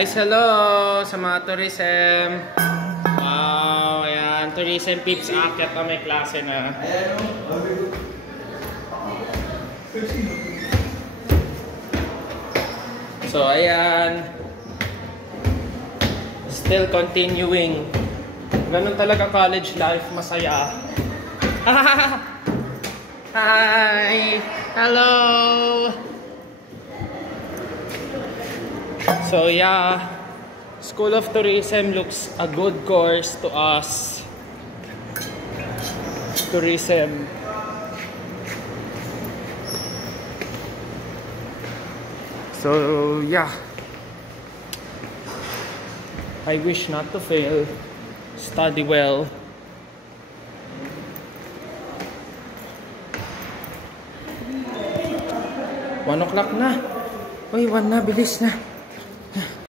Guys, hello sa mga tourism. Wow, ayan, tourism peeps, aakyat pa may klase na. So, ayan. Still continuing. Ganun talaga college life, masaya. Hi! Hello! So yeah, School of Tourism looks a good course to us. Tourism. So yeah, I wish not to fail. Study well. 1 o'clock na. Uy, 1 na, bilis na.